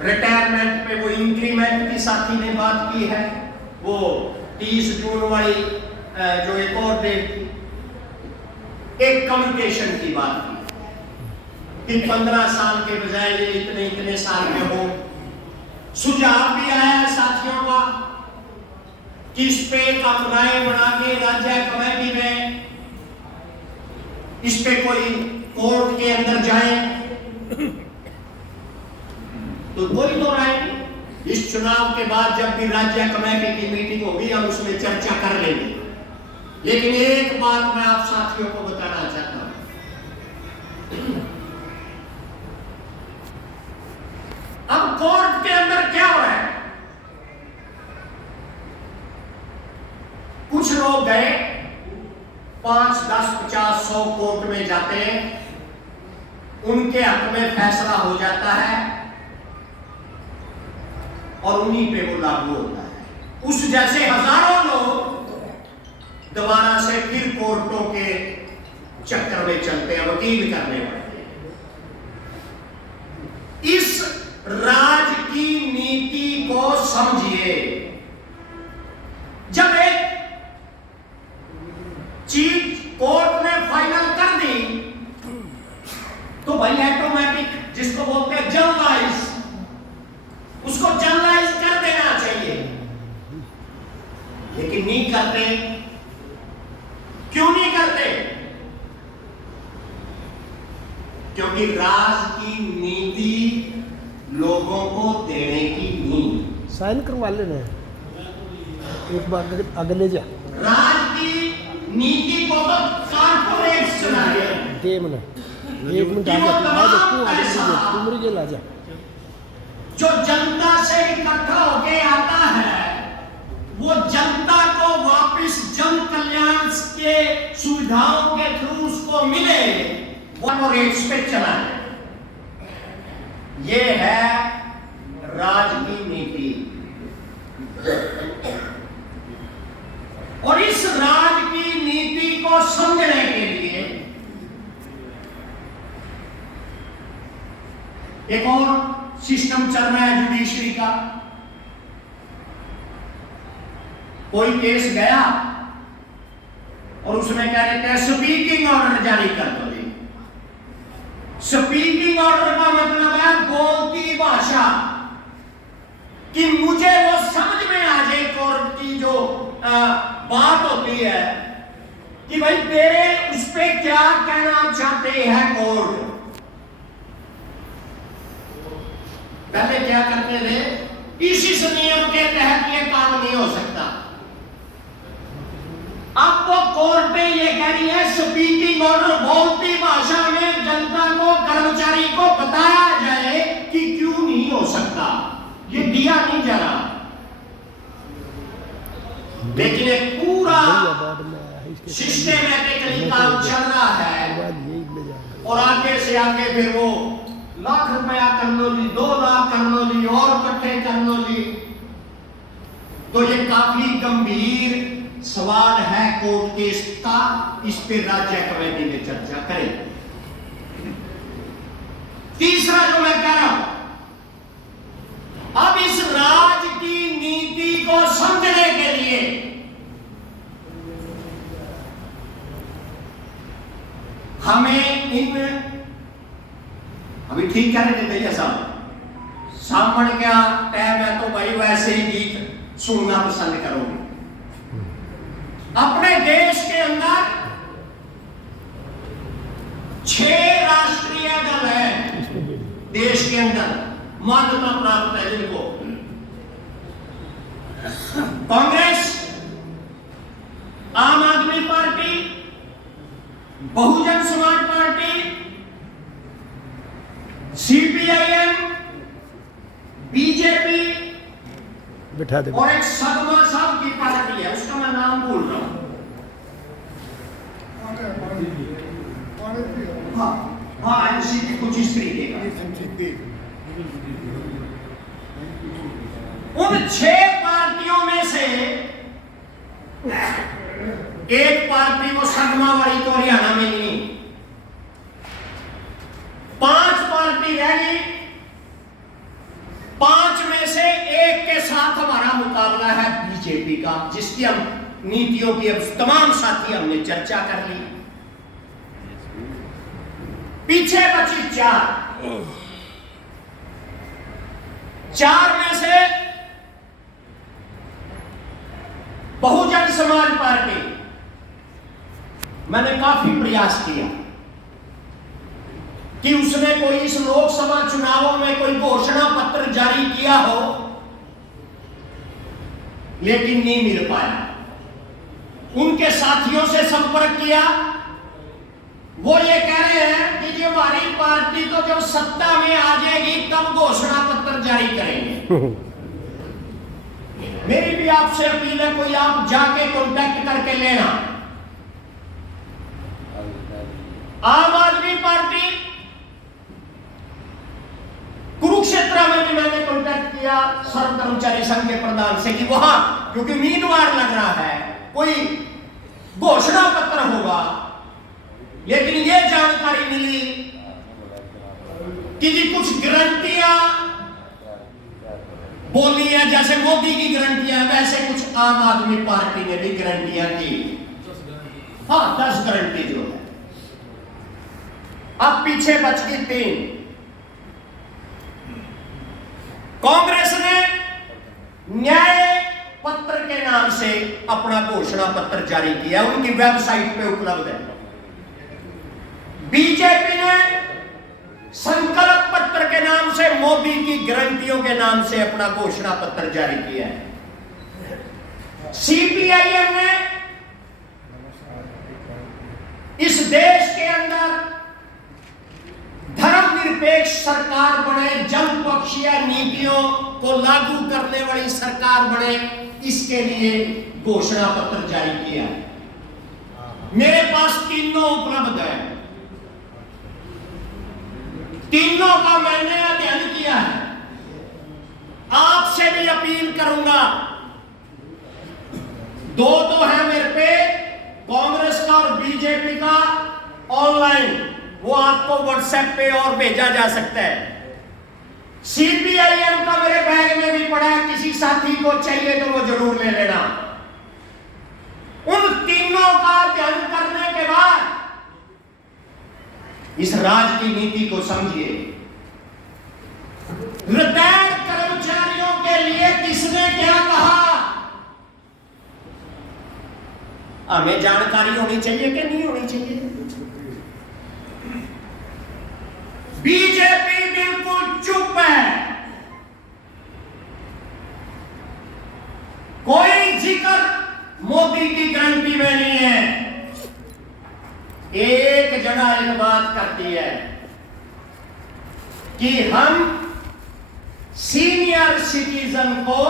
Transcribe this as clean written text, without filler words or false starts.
Retirement पे वो increment की साथी ने बात की है, वो 30 जून वाली जो एक और डेट थी, एक कम्युनिकेशन की बात की कि 15 साल के बजाय ये इतने इतने साल के हो। सुझाव भी आया है साथियों का कि इस पे एक राय बना के राज्य कमेटी में इस पे कोई कोर्ट के अंदर जाए तो कोई तो राय नहीं। इस चुनाव के बाद जब भी राज्य कमेटी की मीटिंग होगी हम उसमें चर्चा कर लेंगे। लेकिन एक बात मैं आप साथियों को बताना चाहता हूं, अब कोर्ट के अंदर क्या हो रहा है, कुछ लोग गए 5, 10, 50, 100 कोर्ट में जाते हैं, उनके हक में फैसला हो जाता है और उन्हीं पे वो लागू होता है। उस जैसे हजारों लोग दोबारा से फिर कोर्टों के चक्कर में चलते हैं, वकील करने पड़ते हैं। इस राज की नीति को समझिए। जब एक चीज कोर्ट ने फाइनल कर दी तो भाई ऑटोमेटिक जिसको बोलते हैं जनरलाइज, उसको जनरलाइज कर देना चाहिए, लेकिन नहीं करते। क्यों नहीं करते? क्योंकि राज की नीति लोगों को देने की नहीं। साइन करवा लेना, एक बार आगे ले जा। राज की नीति को तो कारपोरेट चला रहे हैं। दे मना एक मिनट आ जा, तू मेरी जेल आ जा। जो जनता से इकट्ठा होके आता है वो जनता को वापस जन कल्याण के सुविधाओं के थ्रू उसको मिले, वो रेट्स पे चला है। ये है राज की नीति। और इस राज की नीति को समझने के लिए एक और सिस्टम चल रहा है जुडिशरी का। कोई केस गया और उसमें कह रहे थे स्पीकिंग ऑर्डर जारी कर दो। स्पीकिंग ऑर्डर का मतलब है बोलती भाषा, कि मुझे वो समझ में आ जाए कोर्ट की जो बात होती है कि भाई तेरे उस पे क्या कहना चाहते हैं कोर्ट। पहले क्या करते थे, इसी नियम के तहत ये काम नहीं हो सकता। अब वो कोर्ट पे ये कह रही है स्पीकिंग ऑर्डर बोलती भाषा में जनता को, कर्मचारी को बताया जाए कि क्यों नहीं हो सकता। ये दिया नहीं जा रहा, लेकिन एक पूरा सिस्टमैटिकली काम चल रहा है। और आगे से आगे फिर वो लाख रुपया कर लो जी, 2 लाख कर लो जी, और इकट्ठे कर लो जी। तो ये काफी गंभीर सवाल है कोर्ट केस का, इस पे राज्य कमेटी में चर्चा करें। तीसरा जो मैं कह रहा हूं, अब इस राज की नीति को समझने के लिए हमें इन अभी ठीक कह रहे थे भैया साहब, सामण क्या टाइम है तो भाई वैसे ही गीत सुनना पसंद करोगे। अपने देश के अंदर 6 राष्ट्रीय दल है, देश के अंदर मान्यता प्राप्त है जिनको, कांग्रेस, आम आदमी party, Bahujan Samaj party, CPIM, BJP बिठा दे, और एक सदमा साहब की पार्टी है, उसका मैं नाम भूल रहा हूं। हाँ इसी कुछ इस तरीके का। उन 6 पार्टियों में से एक पार्टी वो सदमा वाली तो हरियाणा में नहीं, 5 पार्टी रह गई। 5 में से 1 के साथ हमारा मुकाबला है बीजेपी का, जिसकी हम नीतियों की अब तमाम साथी हमने चर्चा कर ली। पीछे बची 4 में से बहुजन समाज पार्टी, मैंने काफी प्रयास किया कि उसने कोई इस लोकसभा चुनावों में कोई घोषणा पत्र जारी किया हो, लेकिन नहीं मिल पाया। उनके साथियों से संपर्क किया, वो ये कह रहे हैं कि जो हमारी पार्टी तो जब सत्ता में आ जाएगी तब घोषणा पत्र जारी करेंगे। मेरी भी आपसे अपील है, कोई आप जाके कांटेक्ट करके लेना। आम आदमी पार्टी, कुरुक्षेत्र में भी मैंने कांटेक्ट किया सर्व कर्मचारी संघ के प्रधान से कि वहां क्योंकि उम्मीदवार लग रहा है, कोई घोषणा पत्र होगा, लेकिन यह जानकारी मिली कि जी कुछ गारंटियां बोली है, जैसे मोदी की गारंटियां, वैसे कुछ आम आदमी पार्टी ने भी गारंटियां की। हाँ, 10 गारंटी जो है। अब पीछे बच गई 3। कांग्रेस ने न्याय पत्र के नाम से अपना घोषणा पत्र जारी किया, उनकी वेबसाइट पे उपलब्ध है। बीजेपी ने संकल्प पत्र के नाम से, मोदी की गारंटियों के नाम से अपना घोषणा पत्र जारी किया है। सीपीआईएम ने इस देश के अंदर धर्मनिरपेक्ष सरकार बने, जनपक्षीय नीतियों को लागू करने वाली सरकार बने, इसके लिए घोषणा पत्र जारी किया। मेरे पास तीनों उपलब्ध है, तीनों का मैंने अध्ययन किया है। आपसे भी अपील करूंगा, 2 तो है मेरे पे, कांग्रेस का और बीजेपी का ऑनलाइन, वो आपको व्हाट्सएप पे और भेजा जा सकता है। सीपीआईएम का मेरे बैग में भी पड़ा है, किसी साथी को चाहिए तो वो जरूर ले लेना। उन तीनों का अध्ययन करने के बाद इस राज्य की नीति को समझिए। रिटायर्ड कर्मचारियों के लिए किसने क्या कहा, हमें जानकारी होनी चाहिए कि नहीं होनी चाहिए। बीजेपी बिल्कुल चुप है, कोई जिक्र मोदी की गारंटी में नहीं है। एक जगह एक बात करती है कि हम सीनियर सिटीजन को